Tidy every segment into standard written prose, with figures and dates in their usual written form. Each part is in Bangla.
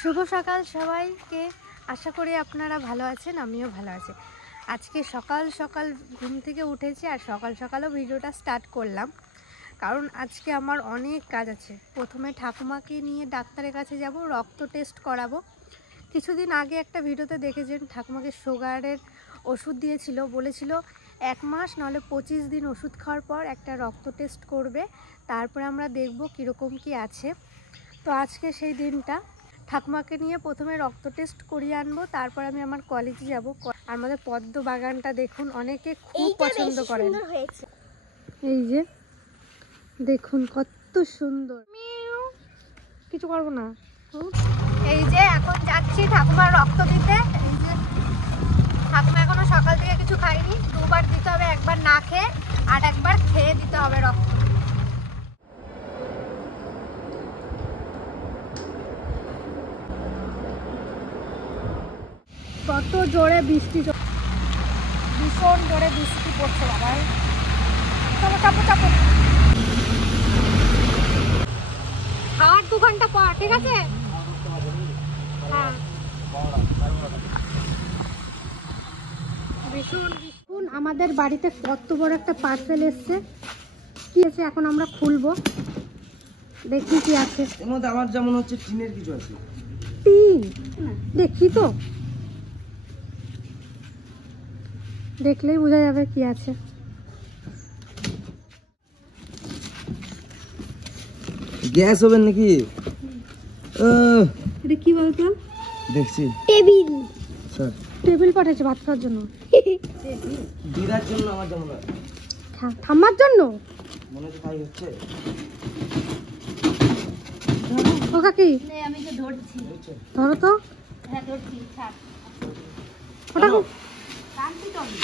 শুভ সকাল সবাইকে। আশা করি আপনারা ভালো আছেন, আমিও ভালো আছি। আজকে সকাল সকাল ঘুম থেকে উঠেছি আর সকাল সকালও ভিডিওটা স্টার্ট করলাম, কারণ আজকে আমার অনেক কাজ আছে। প্রথমে ঠাকুমাকে নিয়ে ডাক্তারের কাছে যাব, রক্ত টেস্ট করাবো। কিছুদিন আগে একটা ভিডিওতে দেখেছেন ঠাকুমাকে সুগারের ওষুধ দিয়েছিল, বলেছিল 1 মাস নাহলে 25 দিন ওষুধ খাওয়ার পর একটা রক্ত টেস্ট করবে, তারপরে আমরা দেখব কীরকম কি আছে। তো আজকে সেই দিনটা, ঠাকুমাকে নিয়ে প্রথমে রক্ত টেস্ট করিয়ে আনবো, তারপর আমি আমার কলেজে যাব। আর আমাদের পদ্ম বাগানটা দেখুন, অনেকে খুব পছন্দ করেন। এই যে দেখুন কত সুন্দর, কিছু করবো না। এই যে এখন যাচ্ছি ঠাকুমার রক্ত দিতে। এই যে ঠাকুমা এখনো সকাল থেকে কিছু খাইনি, 2 বার দিতে হবে, একবার না খেয়ে আর একবার খেয়ে দিতে হবে রক্ত। কত জোরে বৃষ্টি, ভীষণ জোরে বৃষ্টি পড়ছে বাবা। চলো চাপো চাপো, আর 2 ঘন্টা পর, ঠিক আছে? হ্যাঁ, ভীষণ। আমাদের বাড়িতে কত বড় একটা পার্সেল এসছে, কি আছে এখন আমরা খুলবো, দেখি কি আছে। এর মধ্যে আমার যেমন হচ্ছে টিনের কিছু আছে। টিন দেখি তো, দেখলেই বোঝা যাবে কি আছে। গ্যাস ওভেন নাকি? এটা কি বলতো? দেখছি টেবিল। স্যার টেবিল পাঠাচ্ছে ভাত খাওয়ার জন্য, দিদার জন্য আমার যেমন ঠাম্মার জন্য মনে হচ্ছে তাই হচ্ছে। ও কাকি আমি তো ধরছি, ধরো তো। হ্যাঁ ধরছি, ছাড় ওটা টানছি তো আমি।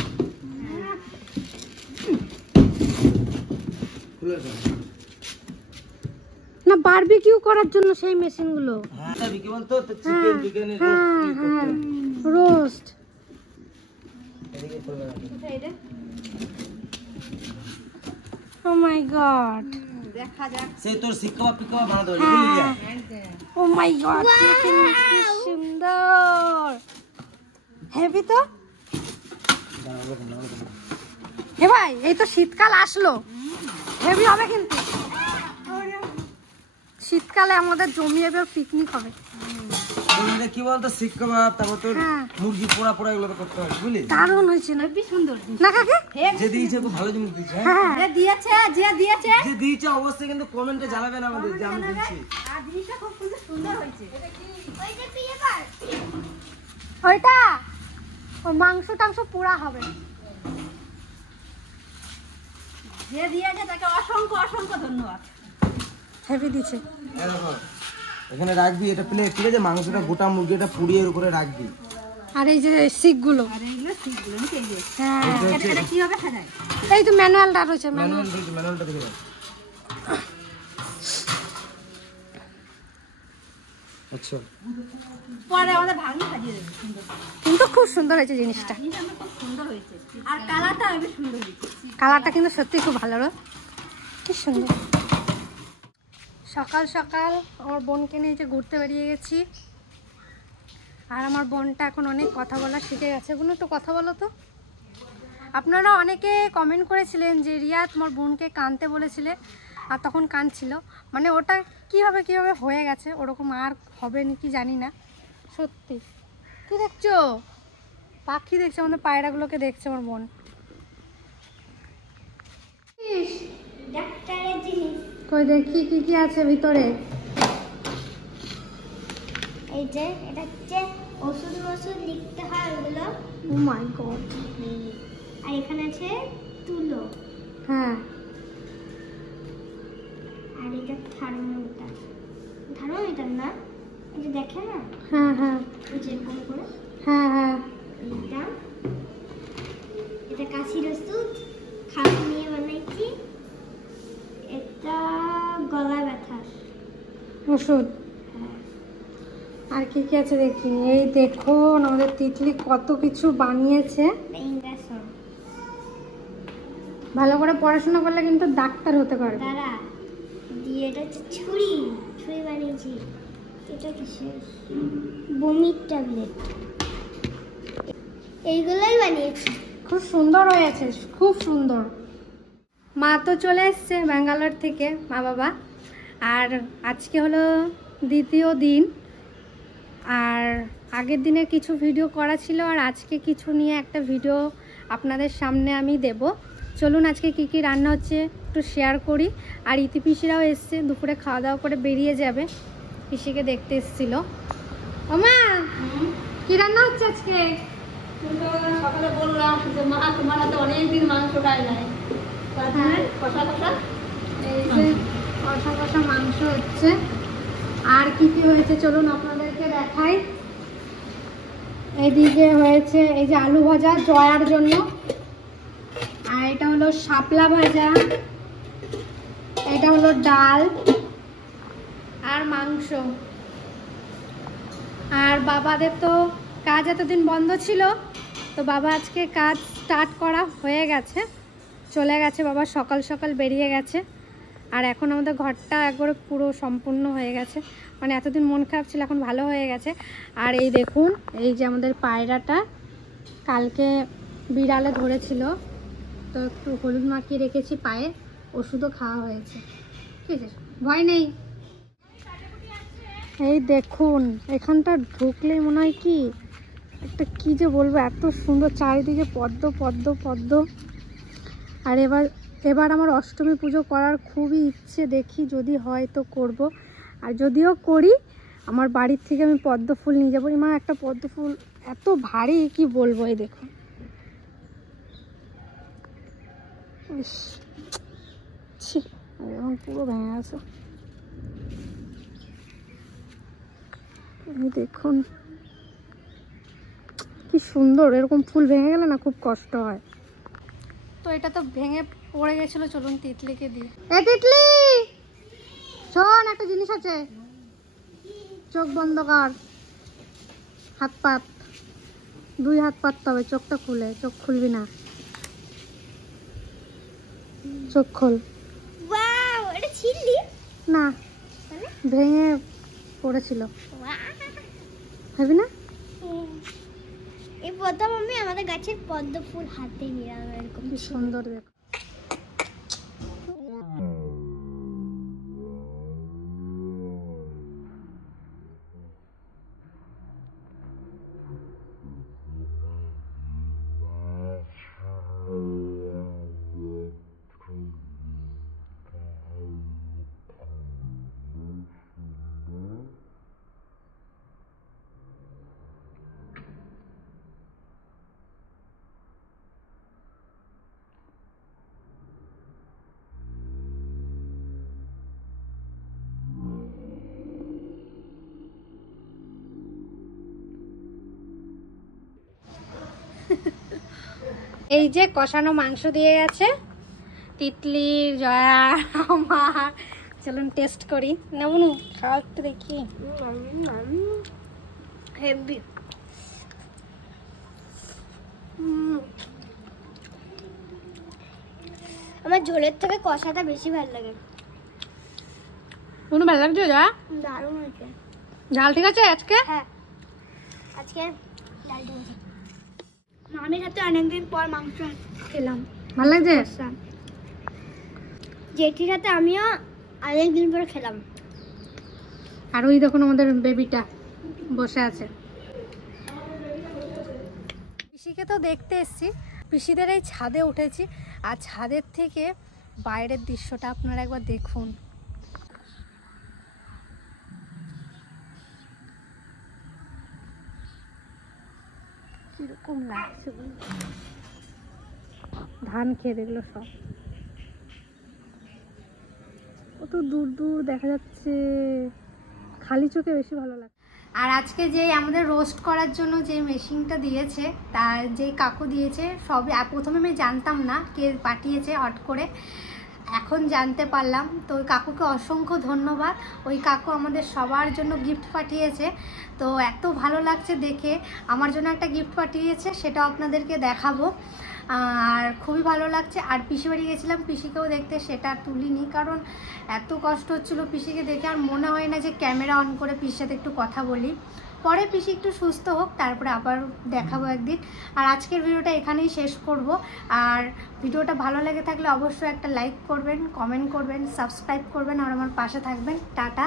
খুলে দাও। না, বারবিকিউ করার জন্য সেই মেশিনগুলো। হ্যাঁ এটা কি বলতো, তো চিকেন বিরিয়ানি হ্যাঁ রোস্ট। এদিকে খুলে রাখো। কোথায় এটা? ও মাই গড, দেখা যাক। সেই তোর শিক্ষা পিক্ষা বানাতে হবে, বুঝলি যা। ও মাই গড, দেখুন কি সুন্দর, হেভি তো। হে ভাই, এই তো শীতকাল আসলো, হেভি হবে কিন্তু। শীতকালে আমাদের জমি এবার পিকনিক হবে। তোর কি বলতো, শিক্ষা বাপ, তারপর তোর মুরগি পোড়া পোড়া এগুলো তো করতে হবে, বুঝলি? দারুণ হয়েছে না? হেবি সুন্দর না কাকি? যে দিয়েছে খুব ভালো জিনিস দিয়েছে। হ্যাঁ যে দিয়েছে, যে দিয়েছে যে দিয়েছে অবশ্যই কিন্তু কমেন্টে জানাবেন আমাদের যে আমি দিচ্ছি। আর জিনিসটা খুব সুন্দর সুন্দর হয়েছে। ওইটা কি এবার? ওইটা ও মাংস টাংস পোড়া হবে। যে দিয়েছে তাকে অসংখ্য অসংখ্য ধন্যবাদ। হেভি দিছে। এই দেখো, এখানে রাখবি এটা প্লেট, ঠিক আছে? মাংসটা গোটা মুরগিটা পুড়িয়ে এর উপরে রাখবি। আর এই যে শিকগুলো, আর এইগুলো ঠিকগুলো নিচে এই যে। হ্যাঁ এটা কিভাবে সাজায়? এই তো ম্যানুয়ালটা রয়েছে। ম্যানুয়াল দেখি, ম্যানুয়ালটা দেখে দাও। আচ্ছা পরে আমাদের ভাঙি সাজিয়ে দেবে সুন্দর। কিন্তু খুব সুন্দর হয়েছে জিনিসটা। জিনিসটা আমার খুব সুন্দর হয়েছে। আর কালারটা বেশ সুন্দর হয়েছে। কালারটা কিন্তু সত্যি খুব ভালো রে, কি সুন্দর। সকাল সকাল আমার বোনকে নিয়ে যে ঘুরতে বেরিয়ে গেছি, আর আমার বোনটা এখন অনেক কথা বলা শিখে গেছে। বোন একটু কথা বলো তো। আপনারা অনেকে কমেন্ট করেছিলেন যে রিয়া তোমার বোনকে কাঁদতে বলেছিলে, আর তখন কাঁদছিল, মানে ওটা কিভাবে হয়ে গেছে, ওরকম আর হবে নাকি জানি না। সত্যি কি দেখছো? পাখি দেখছে, আমাদের পায়রাগুলোকে দেখছে আমার বোন। ডাক্তারের জিনিস। কই দেখি কি কি আছে ভিতরে। এই যে এটা হচ্ছে ওষুধ লিখতে হয় ওগুলো। ও মাই গড। আর এখানে আছে তুলো। হ্যাঁ, আর এটা থার্মোমিটার না, এই যে দেখে না, হ্যাঁ হ্যাঁ এই যে এরকম করে হ্যাঁ হ্যাঁ এটা কাশির ওষুধ, খাস নিয়ে বানাইছি। এটা গলা ব্যথার ওষুধ। আর কি কি আছে দেখি। এই দেখুন আমাদের তিতলি কত কিছু বানিয়েছে। ইঞ্জেকশন। ভালো করে পড়াশোনা করলে কিন্তু ডাক্তার হতে পারবে। দাঁড়া দিয়ে এটা হচ্ছে ছুরি বানিয়েছি। এটা কিসের? বমির ট্যাবলেট। এইগুলোই বানিয়েছি। খুব সুন্দর হয়েছে, খুব সুন্দর। মা তো চলে এসছে ব্যাঙ্গালোর থেকে, মা বাবা। আর আজকে হলো দ্বিতীয় দিন। আর আগের দিনে কিছু ভিডিও করা ছিল, আর আজকে কিছু নিয়ে একটা ভিডিও আপনাদের সামনে আমি দেব। চলুন আজকে কি কি রান্না হচ্ছে একটু শেয়ার করি। আর ইতি পিসিরাও এসছে, দুপুরে খাওয়া দাওয়া করে বেরিয়ে যাবে। পিসিকে দেখতে এসেছিল। ও মা, কি রান্না হচ্ছে আজকে? সকালে বললাম যে মা তোমার হাতে অনেকদিন মাংস খাই নাই, হ্যাঁ। কষা কষা এই যে কষা কষা মাংস হচ্ছে। আর কি কি হয়েছে চলুন আপনাদেরকে দেখাই। এদিকে হয়েছে এই যে আলু ভাজা জয়ার জন্য, আর এটা হলো শাপলা ভাজা, এটা হলো ডাল আর মাংস। আর বাবাদের তো কাজ এতদিন বন্ধ ছিল, তো বাবা আজকে কাজ স্টার্ট করা হয়ে গেছে, চলে গেছে বাবা, সকাল সকাল বেরিয়ে গেছে। আর এখন আমাদের ঘরটা একবারে পুরো সম্পূর্ণ হয়ে গেছে, মানে এতদিন মন খারাপ ছিল এখন ভালো হয়ে গেছে। আর এই দেখুন, এই যে আমাদের পায়রাটা কালকে বিড়ালে ধরেছিল, তো একটু হলুদ মাখিয়ে রেখেছি পায়ে, ওষুধও খাওয়া হয়েছে, ঠিক আছে, ভয় নেই। এই দেখুন এখানটা ঢুকলেই মনে হয় কি একটা কি যে বলবো, এত সুন্দর চারিদিকে পদ্ম পদ্ম পদ্ম। আর এবার আমার অষ্টমী পুজো করার খুবই ইচ্ছে, দেখি যদি হয় তো করব। আর যদিও করি, আমার বাড়ির থেকে আমি পদ্ম ফুল নিয়ে যাবো। মা একটা পদ্ম ফুল এত ভারী কি বলবো, এই দেখুন, ইস ছি, এখন পুরো ভেঙে গেছে। এই দেখুন কি সুন্দর, এরকম ফুল ভেঙে গেলে না খুব কষ্ট হয়। তো এটা তো ভেঙে পড়ে গেছিলো, চলুন তিতলিকে দিই। এ তিতলি শোন, একটা জিনিস আছে, চোখ বন্ধ কর, হাত পাত, 2 হাত পাততে হবে, চোখটা খুলে, চোখ খুলবি না, চোখ খোল। ওয়াও, এটা ছিললি না, ভেঙে পড়েছিল, ভাবি না। এই প্রথম আমি আমাদের গাছের পদ্ম ফুল হাতে নিলাম, এরকম কি সুন্দর দেখো। এই যে কষানো মাংস দিয়ে গেছে তিতলি, জয়া, আমার। চলুন টেস্ট করি, নেবনু খাওয়া একটু দেখি। হেভি। আমার ঝোলের থেকে কষাটা বেশি ভালো লাগে। কোনো ভালো লাগছে জয়া? দারুণ হয়েছে। ঝাল ঠিক আছে আজকে? হ্যাঁ, আজকে ডাল দিয়েছি। মামির হাতে অনেকদিন পর মাংস খেলাম, ভালো লাগছে? জেঠির হাতে আমিও অনেকদিন পর খেলাম। আর ওই দেখুন আমাদের বেবিটা বসে আছে। পিসিকে তো দেখতে এসছি, পিসিদের এই ছাদে উঠেছি, আর ছাদের থেকে বাইরের দৃশ্যটা আপনারা একবার দেখুন। কিরকম লাগছে, ধান খেয়ে দেখলো সব, কত দূর দূর দেখা যাচ্ছে, খালি চোখে বেশি ভালো লাগে। আর আজকে যে আমাদের রোস্ট করার জন্য যে মেশিনটা দিয়েছে, তার যে কাকু দিয়েছে, সবই প্রথমে আমি জানতাম না কে পাঠিয়েছে, হট করে এখন জানতে পারলাম। তো ওই কাকুকে অসংখ্য ধন্যবাদ। ওই কাকু আমাদের সবার জন্য গিফট পাঠিয়েছে, তো এত ভালো লাগছে দেখে। আমার জন্য একটা গিফট পাঠিয়েছে, সেটাও আপনাদেরকে দেখাবো। আর খুবই ভালো লাগছে। আর পিসি বাড়ি গেছিলাম পিসিকেও দেখতে, সেটা তুলিনি কারণ এত কষ্ট হচ্ছিলো পিসিকে দেখে, আর মনে হয় না যে ক্যামেরা অন করে পিসির সাথে একটু কথা বলি। পরে পিসি একটু সুস্থ হোক তারপরে আবার দেখাবো একদিন। আর আজকের ভিডিওটা এখানেই শেষ করব। আর ভিডিওটা ভালো লেগে থাকলে অবশ্যই একটা লাইক করবেন, কমেন্ট করবেন, সাবস্ক্রাইব করবেন আর আমার পাশে থাকবেন। টাটা।